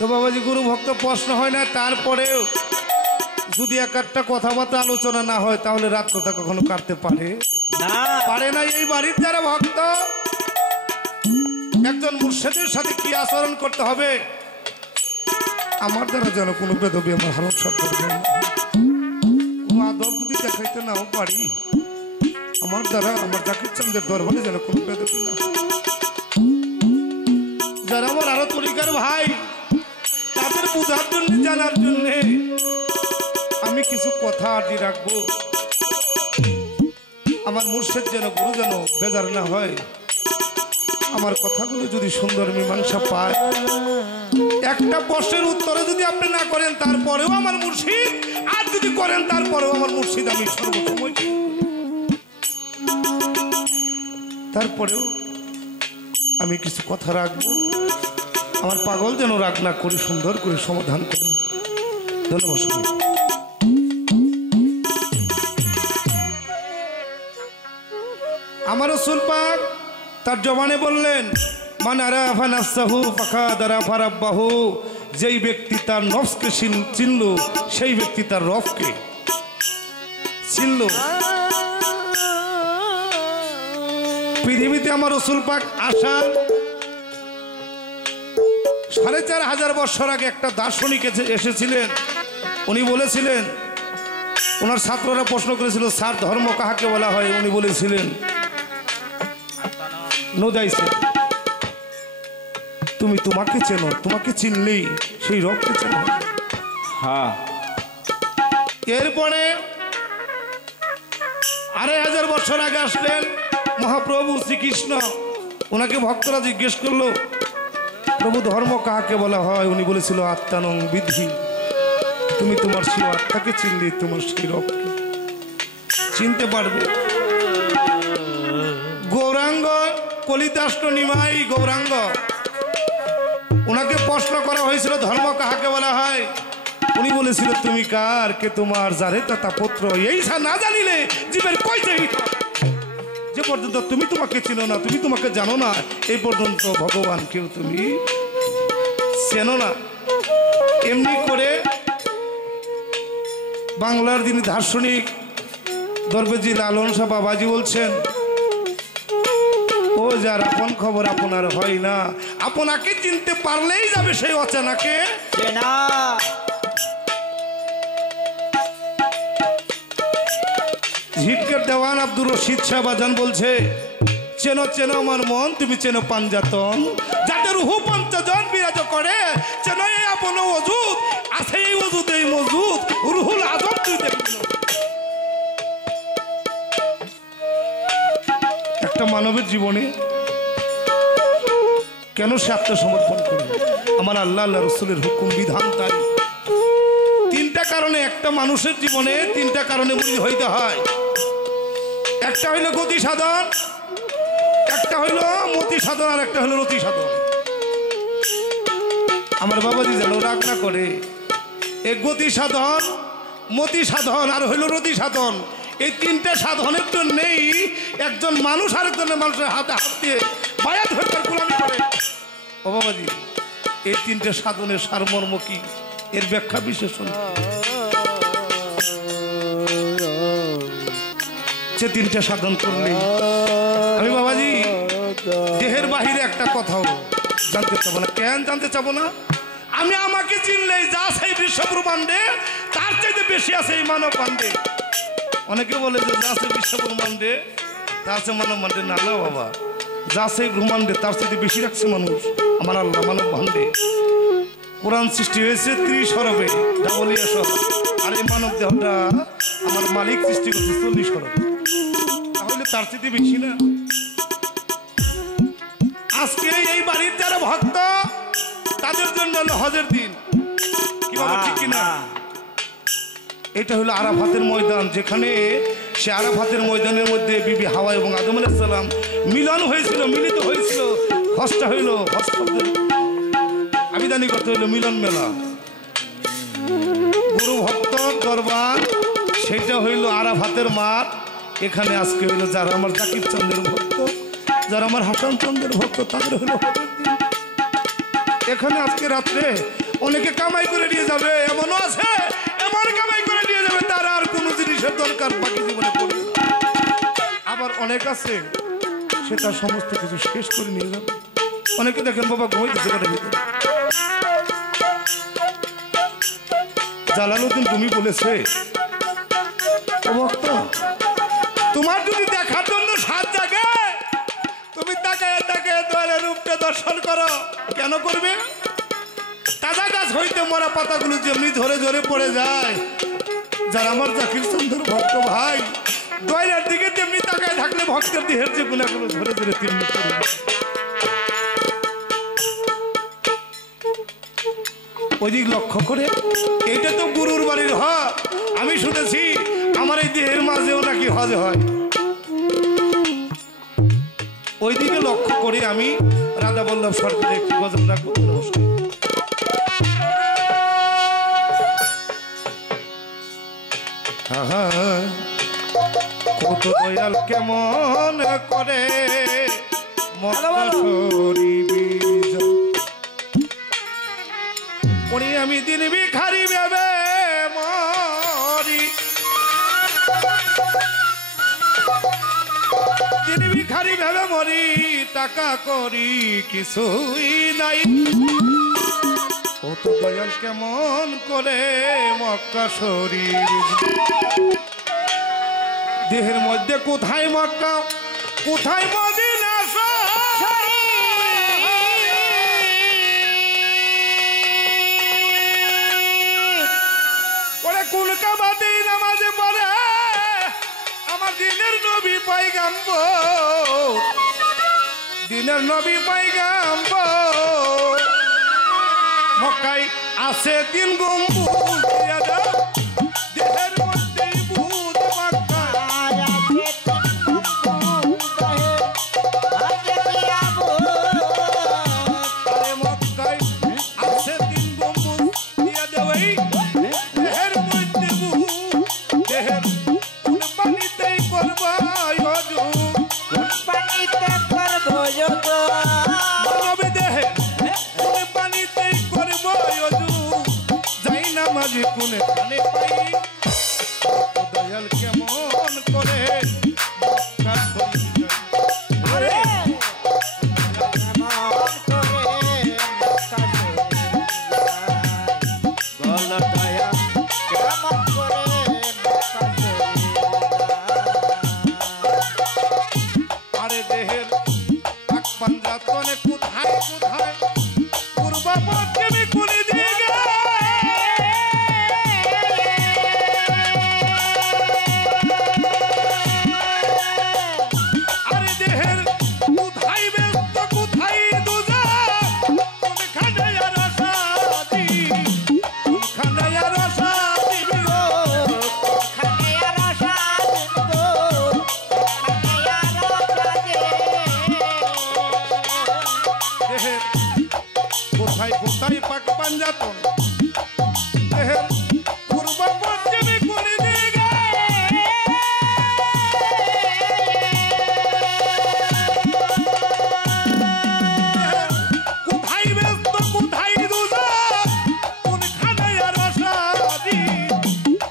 তো বাবাজি গুরু ভক্ত প্রশ্ন হয় না তারপরেও যদি একটা কথাবার্তা আলোচনা না হয় তাহলে রাত্রটা কখনো কাটতে পারে না এই বাড়ির যারা ভক্ত একজন মুর্শিদের সাথে কি আচরণ করতে হবে আমার দ্বারা যেন কোনো বেদবি আমার হারণ সরকার কোনো আদব যদি দেখাইতে নাও পারি আমার দ্বারা আমার জাকির চাঁদের দরবারে যেন কোনো বেদবি না যারা আমার আরো তরিকার ভাই তাদের বোঝার জন্য জানার জন্য আমি কিছু কথা আদি রাখবো আমার মুর্শিদ যেন গুরু যেন বেজার না হয় আমার কথাগুলো যদি সুন্দর মীমাংসা পায়, একটা প্রশ্নের উত্তরে যদি আপনি না করেন তারপরেও আমার মুর্শিদ, আর যদি করেন তারপরেও আমার মুর্শিদ, আমি সর্বসময় তারপরেও আমি কিছু কথা রাখবো। আমার পাগল যেন রাগ না করে সুন্দর করে সমাধান করে। ধন্যবাদ। আমার রাসূল পাক তার জবানে বললেন, মান আরাফা নাফসাহু ফাকাদ আরাফা রাব্বাহু, যেই ব্যক্তি তার নফসকে চিনল সেই ব্যক্তি তার রবকে চিনল। পৃথিবীতে আমার রাসূল পাক আসা 4500 বছর আগে একটা দার্শনিক এসেছিলেন। উনি বলেছিলেন, ওনার ছাত্ররা প্রশ্ন করেছিল, স্যার ধর্ম কাহাকে বলা হয়? উনি বলেছিলেন, নোদাইছে, তুমি তোমাকে চেনো, তোমাকে চিনলেই সেই রবকে চেনো। হ্যাঁ। এরপরে 2500 বছর আগে আসলেন মহাপ্রভু শ্রীকৃষ্ণ। ওনাকে ভক্তরা জিজ্ঞেস করলো, প্রভু ধর্ম কাহাকে বলা হয়? উনি বলেছিল, আত্মানং বিধি, তুমি তোমার সেই আত্মাকে চিনলে তোমার সেই রবকে চিনতে পারবে। গৌরাঙ্গ কলিদাষ্ট নিমাই গৌরাঙ্গ, ওনাকে প্রশ্ন করা হয়েছিল ধর্ম কাহাকে বলা হয়? উনি বলেছিল, তুমি কার, কে তোমার, যারে তথা পুত্র, এই না জানিলে জীবের কইতে যে পর্যন্ত তুমি তোমাকে চিনো না, তুমি তোমাকে জানো না, এই পর্যন্ত ভগবানকেও তুমি চেনো না। এমনি করে বাংলার যিনি দার্শনিক দরবেজি লালন শাহ বাবাজি বলছেন, ও যার আপন খবর আপনার হয় না, আপনাকে চিনতে পারলেই যাবে সেই অচেনাকে চেনা। ঝিটকের দেওয়ান আব্দুর রশিদ শাহ বাজান বলছে, চেনো চেনো আমার মন, তুমি চেনো পাঞ্জাতন, যাদের রুহু পঞ্চজন বিরাজ করে, চেনো এই আপন ওজুদ, আছে এই ওজুদ এই মজুদ, রুহুল আজম তুই দেখবি। একটা মানবের জীবনে কেন সে আত্মসমর্পণ করবে? আমার আল্লাহ আল্লাহ রসুলের হুকুম বিধান তাই। 3টা কারণে একটা মানুষের জীবনে 3টা কারণে মুরিদ হইতে হয়। একটা হইল গতি সাধন, একটা হইল মতি সাধন, আর একটা হইল রতি সাধন। আমার বাবাজি যেন রাগ না করে, এই গতি সাধন, মতি সাধন আর হইল রতি সাধন, এই 3টা সাধনের জন্যেই একজন মানুষ আরেকজনের মানুষের হাতে হাত দিয়ে বায়াত হয়ে তার গোলামি করে। ও বাবাজি, এই 3টে সাধনের সারমর্ম কি, এর ব্যাখ্যা বিশ্লেষণ। যে 3টে সাধন করলে আমি বাবাজি দেহের বাহিরে একটা কথাও জানতে চাবো না। কেন জানতে চাবো না? আমি আমাকে চিনলেই যা সেই বিশ্ব ব্রহ্মাণ্ডে তার চাইতে বেশি আছে এই মানব ব্রহ্মাণ্ডে। অনেকে বলে যে যা সেই বিশ্ব ব্রহ্মাণ্ডে তার চেয়ে মানব ব্রহ্মাণ্ডে, না না বাবা, যা সেই ব্রহ্মাণ্ডে তার চাইতে বেশি রাখছে মানুষ আমার আল্লাহ মানব ব্রহ্মাণ্ডে। কোরআন সৃষ্টি হয়েছে 30 অরবে, ডাবলিয়া সহ, আর এই মানব দেহটা আমার মালিক সৃষ্টি করছে 40 অরবে, তাহলে তার চাইতে বেশি না। আজকে এই বাড়ির যারা ভক্ত তাদের জন্য হলো হজের দিন, কি বাবা ঠিক কিনা? এটা হলো আরাফাতের ময়দান, যেখানে সে আরাফাতের ময়দানের মধ্যে বিবি হাওয়া এবং আদম আলাইহিস সালাম মিলন হয়েছিল, মিলিত হয়েছিল। হজটা হইল, হজ শব্দের আবিধানিক অর্থ হইল মিলন মেলা। গুরু ভক্ত দরবার সেটা হইল আরাফাতের মাঠ। এখানে আজকে হইল যারা আমার জাকির চন্দ্রের ভক্ত, যারা আমার হাসান চন্দ্রের ভক্ত, তাদের হইল এখানে আজকে রাত্রে অনেকে কামাই করে নিয়ে যাবে, এমনও আছে এমন কামাই করে নিয়ে যাবে তার আর কোনো জিনিসের দরকার বাকি জীবনে পড়বে। আবার অনেক আছে সে তার সমস্ত কিছু শেষ করে নিয়ে যাবে। অনেকে দেখেন বাবা ঘুমাইতেছে ঘরের ভিতরে। জালালউদ্দিন রুমি বলেছে, ও ভক্ত, তোমার যদি দেখার জন্য সাত জাগে, তুমি তাকায় তাকায় দয়ালের রূপটা দর্শন করো। কেন করবে? তাজা গাছ হইতে মরা পাতাগুলো যেমনি ধরে ধরে পড়ে যায়, যারা আমার জাকির চন্দ্রের ভক্ত ভাই, দয়ালের দিকে তেমনি তাকায় থাকলে ভক্তের দেহের যে গুণাগুলো ধরে ধরে তেমনি পড়ে। ওইদিক লক্ষ্য করে। এইটা তো গুরুর বাড়ির হজ। আমি শুনেছি আমার এই দেহের মাঝেও নাকি হজ হয়। ওইদিকে লক্ষ্য করে আমি রাধা বল্লভ সরকারের একটি গজল রাখবো। নমস্কার। কত দয়াল কেমন করে মক্কা শরীফ উনি আমি দিন ভিখারি ভেবে মরি, দিন ভিখারি ভেবে মরি, টাকা করি কিছুই নাই। কত দয়াল কেমন করে মক্কা শরীফ দেহের মধ্যে কোথায় মক্কা কোথায় মদিনা ওরে কোন কাবাতে নামাজে পড়ে আমার দিনের নবী পয়গাম্বর, দিনের নবী পয়গাম্বর। মক্কায় আছে তিন গম্বুজ দেহের মধ্যে ভূত মক্কা আরে মক্কায় আছে তিন গম্বুজ দিয়া দেওয়াই দেহের মধ্যে ভূত দেহের কোন পানিতেই করব ওযু কোন পানিতে করব ওযু মানব দেহে কোন পানিতেই করব ওযু যাই নামাজি কোন কানে পাই। দয়াল কেমন করে মক্কা শরীফ আরে কেমন করে মক্কা শরীফ বল দয়া কেমন করে মক্কা শরীফ আরে দেহের পাক পাঞ্জাতনে কোথায় কোথায় পূর্ব পশ্চিমে কোন দিকে আরে দেহের কোথায় ব্যস্ত কোথায় দুজাক কোনখানে আর আশাদি কোনখানে আর আশাদি গো খানে আর আশাদ গো খানে আর আশাদ দেহের কোথায় কোথায় পাক পাঞ্জাতন দেহের পূর্ব পশ্চিমে কোন দিকে কোথায় ব্যস্ত কোথায় দুজাক কোনখানে আর আশাদি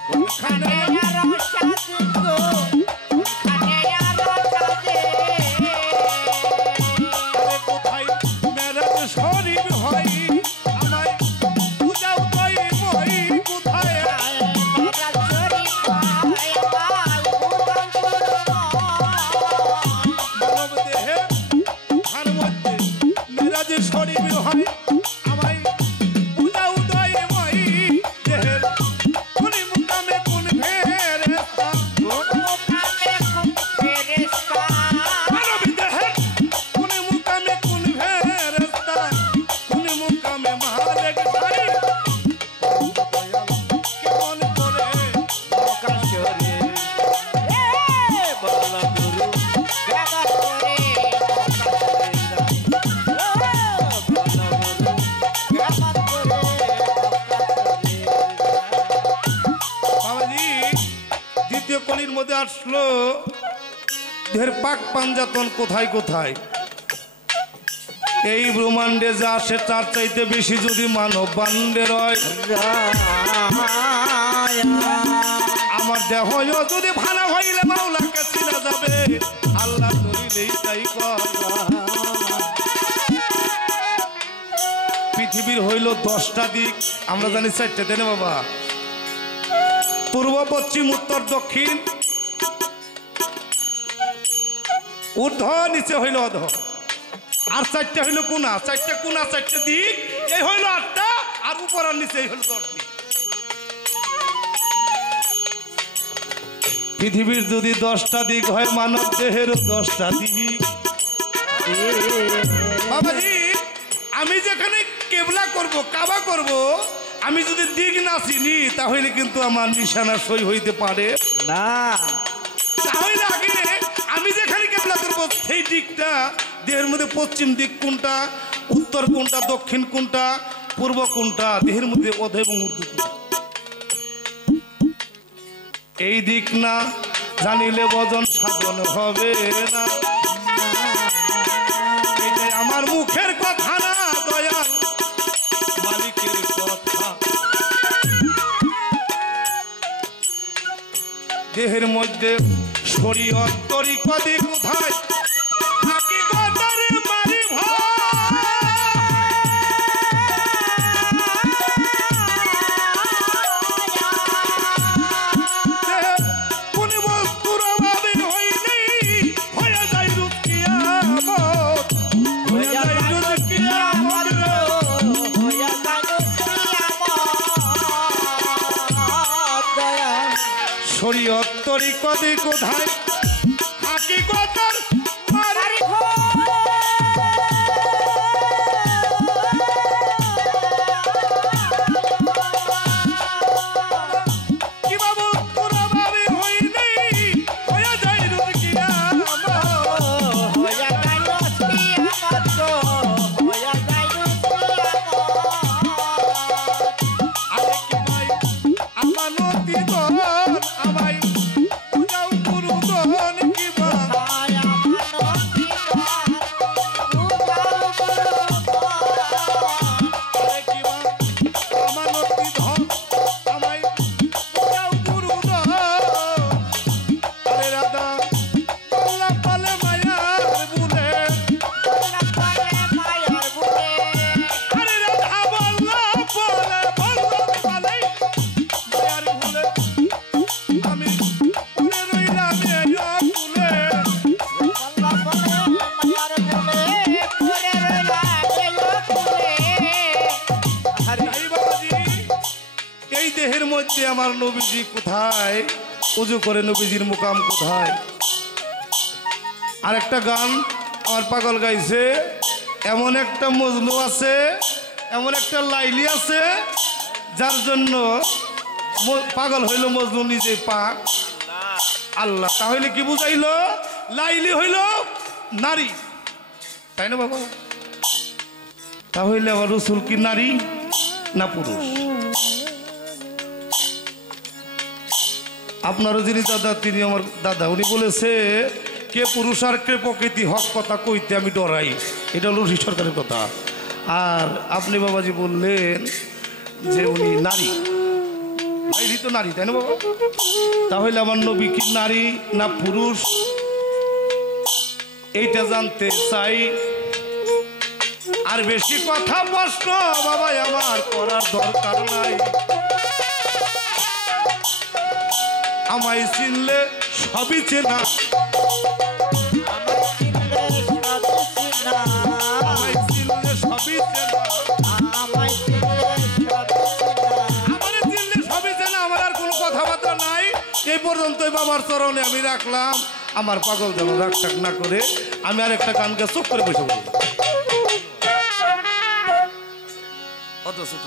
কোনখানে খানে আর আশাদ গো খানে আর আশাদ আরে কোথায় মেরাজ শরীফ হয় আমায় পূজাও কই মই কোথায় মেরা শরীফ আয় বাল ভুবন মানব দেহে তার মধ্যে মেরাজ শরীফ হয় আমায় পূজাও কই মই দেহের কোন মুকামে কোন ফেরেশতা মুকামে কোন ফেরেশতা মানব দেহে কোন মুকামে কোন ফেরেশতা কোন মুকামে মালিক ভাই দয়াল কেমন করে মক্কা শরীফ বল গুরু কেমন করে মক্কা শরীফ বল গুরু বাবাজি দ্বিতীয় কলির মধ্যে আসলো দেহের পাক পাঞ্জাতন কোথায় কোথায়। এই ব্রহ্মাণ্ডে যা সে তার চাইতে বেশি যদি মানব বান্ডের হয় আমার দেহ যদি ভালো হইলে মাওলাকে চিনা যাবে আল্লাহ ধরিলেই তাই কথা। পৃথিবীর হইল 10টা দিক, আমরা জানি 4টে দেনে বাবা, পূর্ব পশ্চিম উত্তর দক্ষিণ ঊর্ধ্ব নিচে হইল অধ, আর 4টে হইল কোনা, 4টে কোনা 4টে দিক, এই হইল 8টা, আর উপর আর নিচে এই হইল 10 দিক। পৃথিবীর যদি 10টা দিক হয় মানব দেহের 10টা দিক। বাবাজি আমি যেখানে কেবলা করব কাবা করব আমি যদি দিক না চিনি তাহলে কিন্তু আমার নিশানা সই হইতে পারে না। তাহলে আগে আমি যেখানে কেবলা করবো সেই দিকটা দেহের মধ্যে পশ্চিম দিক কোনটা, উত্তর কোনটা, দক্ষিণ কোনটা, পূর্ব কোনটা, দেহের মধ্যে অধ এবং ঊর্ধ্ব কোনটা, এই দিক না জানিলে ভজন সাধন হবে না। এটাই আমার মুখের কথা না দয়াল মালিকের কথা। দেহের মধ্যে শরীয়ত তরিকা দিক কোথায়, হাকিকতের মারি ভাই। কোন বস্তুর অভাবে হইনি হয়ে যায় রূপ কিয়ামত, হয়ে যায় রূপ কিয়ামত। শরীয়ত তরিকা দিক কোথায়, হাকিকতের মারি কি বাবু তোর অভাবে হইনি হয়ে যায় রূপ কিয়ামত। আরে কি ভাই আমানতি দন আমায় পূজাও গুরুদন কি ভাই। আরে কি ভাই আমানতি ধন আমায় পূজাও গুরুদন। আরে রাধা বল্লা পালে মায়ার বুলে, আরে রাধা বল্লা পালে পালে মায়ার বুলে, আমি পড়ে রইলাম এই কুলে। এই বাবাজি এই দেহের মধ্যে আমার নবীজি কোথায়, উজু করে নবীজির মুকাম কোথায়। আর একটা গান আমার পাগল গাইছে, এমন একটা মজনু আছে, এমন একটা লাইলি আছে যার জন্য পাগল হইল মজনু নিজে পাক আল্লাহ। তাহলে কি বুঝাইলো, লাইলি হইল নারী, তাই না বাবা? তাহলে আবার রসুল কি নারী না পুরুষ? আপনারও যিনি দাদা তিনি আমার দাদা, উনি বলেছে কে পুরুষ আর কে প্রকৃতি, হক কথা কইতে আমি ডরাই, এটা হলো সরকারের কথা। আর আপনি বাবাজি বললেন যে উনি নারী, নারী তো নারী, তাই না বাবা? তাহলে আমার নবী কি নারী না পুরুষ এইটা জানতে চাই। আর বেশি কথা প্রশ্ন বাবা আমার করার দরকার নাই, আমায় চিনলে সবই চেনা, আমায় চিনলে সবই চেনা, আমারে চিনলে সবই চেনা। আমার আর কোনো কথাবার্তা নাই, এই পর্যন্তই বাবার চরণে আমি রাখলাম। আমার পাগল যেন রাগ টাক না করে, আমি আর একটা গানকে চুপ করে বসে বলবো। অত ছোট